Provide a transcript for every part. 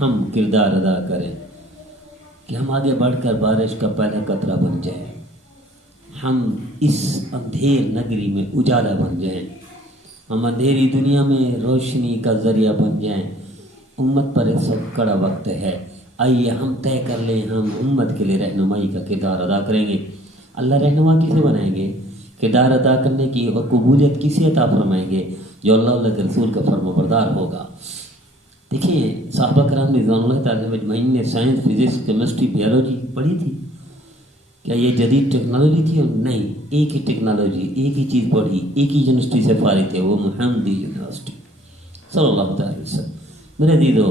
ہم کردار ادا کریں کہ ہم آگے بڑھ کر بارش کا پہلا قطرہ بن جائیں، ہم اس اندھیر نگری میں اجالا بن جائیں، ہم اندھیری دنیا میں روشنی کا ذریعہ بن جائیں۔ امت پر اس وقت کڑا وقت ہے، آئیے ہم طے کر لیں ہم امت کے لیے رہنمائی کا کردار ادا کریں گے۔ اللہ رہنما کسے بنائیں گے؟ کردار ادا کرنے کی اور قبولیت کسے عطا فرمائیں گے؟ جو اللہ کے رسول کا فرما بردار ہوگا۔ دیکھیں صحابہ کرام رضوان اللہ تعالیٰ اجمعین نے سائنس، فزکس، کیمسٹری، بیولوجی پڑھی تھی، کیا یہ جدید ٹیکنالوجی تھی؟ نہیں، ایک ہی ٹیکنالوجی، ایک ہی چیز پڑھی، ایک ہی یونیورسٹی سے فارغ تھے، وہ محمدی یونیورسٹی صلی اللہ تعالی وسلم۔ میرے عزیزو،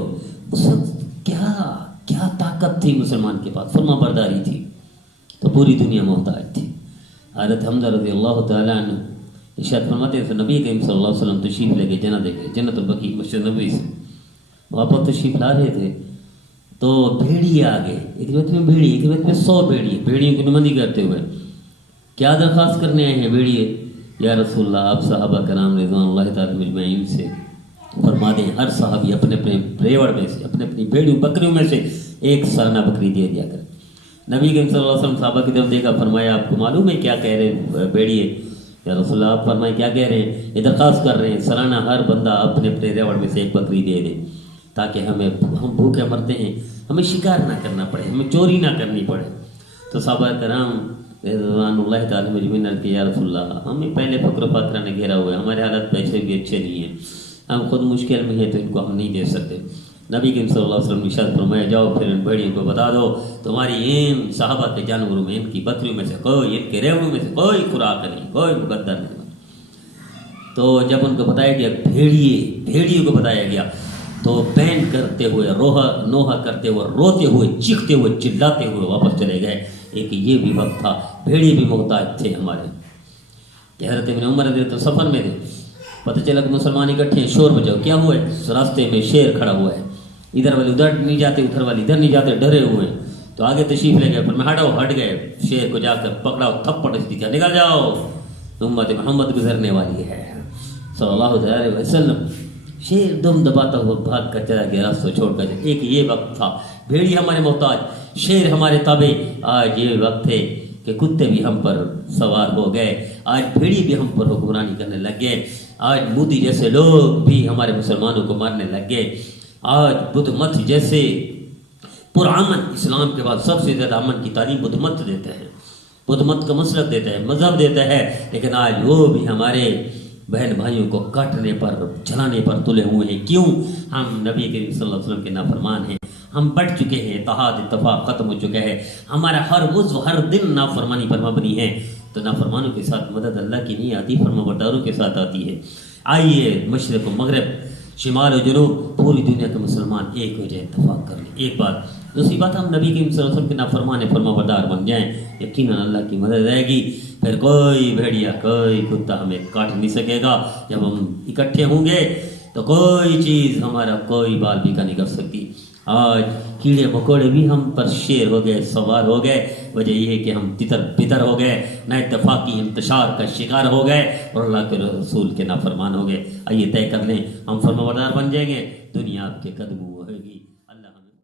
اس وقت کیا طاقت تھی مسلمان کے پاس، فرما برداری تھی، تو پوری دنیا محتاج تھی۔ حضرت حمزہ رضی اللہ تعالیٰ عنہ ارشاد فرماتے ہیں نبی کریم صلی اللہ علیہ وسلم تشریف لے کے جنت البقیع مسجد نبوی سے واپس تشریف لا رہے تھے تو بھیڑیے آگے، ایک روایت میں بھیڑی، ایک روایت میں 100 بھیڑیوں کی نمائندگی کرتے ہوئے کیا درخواست کرنے آئے ہیں بھیڑیے؟ یا رسول اللہ آپ صحابہ کرام رضوان اللہ تعالیٰ اجمعین سے فرما دیں ہر صحابی اپنے اپنے ریوڑ میں سے، اپنے اپنی بکریوں میں سے ایک سرانہ بکری دے دیا کر۔ نبی کریم صلی اللہ علیہ وسلم صحابہ کی طرف دیکھا، فرمایا آپ کو معلوم ہے کیا کہہ رہے ہیں بھیڑیے؟ یا رسول اللہ آپ فرمائے کیا کہہ رہے ہیں؟ یہ درخواست کر رہے ہیں سالانہ ہر بندہ اپنے اپنے ریوڑ میں سے ایک بکری دے دے تاکہ ہم بھوکے مرتے ہیں، ہمیں شکار نہ کرنا پڑے، ہمیں چوری نہ کرنی پڑے۔ تو صحابہ کرام رضوان اللہ تعالیٰ مجمعین نے کہا یا رسول اللہ ہمیں پہلے فقر و فاقہ نے گھیرا ہوا ہے، ہمارے حالت پیسے بھی اچھے نہیں ہیں، ہم خود مشکل میں ہیں تو ان کو ہم نہیں دے سکتے۔ نبی کریم صلی اللہ علیہ وسلم نے ارشاد فرمایا جاؤ پھر ان بھیڑیوں کو بتا دو تمہاری ان صحابہ کے جانوروں میں، ان کی بکریوں میں سے کوئی، ان کے ریوڑوں میں سے کوئی خوراک نہیں، کوئی مقدر نہیں۔ تو جب ان کو بتایا گیا بھیڑیوں کو بتایا گیا تو بین کرتے ہوئے نوحہ کرتے ہوئے روتے ہوئے چیختے ہوئے چلاتے ہوئے واپس چلے گئے۔ ایک یہ بھی وقت تھا، بھیڑیے بھی محتاج تھے ہمارے کہ حضرت ابن عمر رضی اللہ عنہ سفر میں تھے، پتہ چلا کہ مسلمان اکٹھے ہیں، شور بجاؤ، کیا ہوا ہے؟ راستے میں شیر کھڑا ہوا ہے، ادھر والے ادھر نہیں جاتے، ادھر والے ادھر نہیں جاتے، ڈرے ہوئے ہیں۔ تو آگے تشریف لے گئے، پھر میں ہٹ گئے، شیر کو جا کر پکڑا، تھپڑ اس دیا، نکل جاؤ امت محمد گزرنے والی ہے صلی اللہ علیہ وسلم۔ شیر دم دباتا ہوا بھاگ کر چلا گیا راستہ چھوڑ کر۔ ایک یہ وقت تھا، بھیڑی ہمارے محتاج، شیر ہمارے تابع۔ آج یہ وقت ہے کہ کتے بھی ہم پر سوار ہو گئے، آج بھیڑی بھی ہم پر حکمرانی کرنے لگ گئے، آج مودی جیسے لوگ بھی ہمارے مسلمانوں کو مارنے لگ گئے، آج بدھ مت جیسے پرامن، اسلام کے بعد سب سے زیادہ امن کی تعلیم بدھ مت دیتے ہیں، بدھ مت کا مسلک دیتا ہے، مذہب دیتا ہے، لیکن آج وہ بھی ہمارے بہن بھائیوں کو کاٹنے پر، جلانے پر تلے ہوئے ہیں۔ کیوں؟ ہم نبی کریم صلی اللہ علیہ وسلم کے نافرمان ہیں، ہم بڑھ چکے ہیں، اتحاد اتفاق ختم ہو چکا ہے، ہمارا ہر عضو ہر دن نافرمانی پر مبنی ہے۔ تو نافرمانوں کے ساتھ مدد اللہ کی نہیں آتی، فرما برداروں کے ساتھ آتی ہے۔ آئیے مشرق و مغرب، شمال و جنوب، پوری دنیا کے مسلمان ایک ہو جائے، اتفاق کر لیں۔ ایک بات، دوسری بات، ہم نبی کریم صلی اللہ علیہ وسلم کے نافرمان فرما بردار بن جائیں، یقیناً اللہ کی مدد آئے گی، پھر کوئی بھیڑیا، کوئی کتا ہمیں کاٹ نہیں سکے گا۔ جب ہم اکٹھے ہوں گے تو کوئی چیز ہمارا کوئی بال بیکا نہیں کر سکتی۔ آج کیڑے مکوڑے بھی ہم پر شیر ہو گئے، سوار ہو گئے، وجہ یہ ہے کہ ہم تتر بتر ہو گئے، نہ اتفاقی انتشار کا شکار ہو گئے اور اللہ کے رسول کے نافرمان ہو گئے۔ آئیے طے کر لیں، ہم فرما بردار بن جائیں گے، دنیا آپ کے قدموں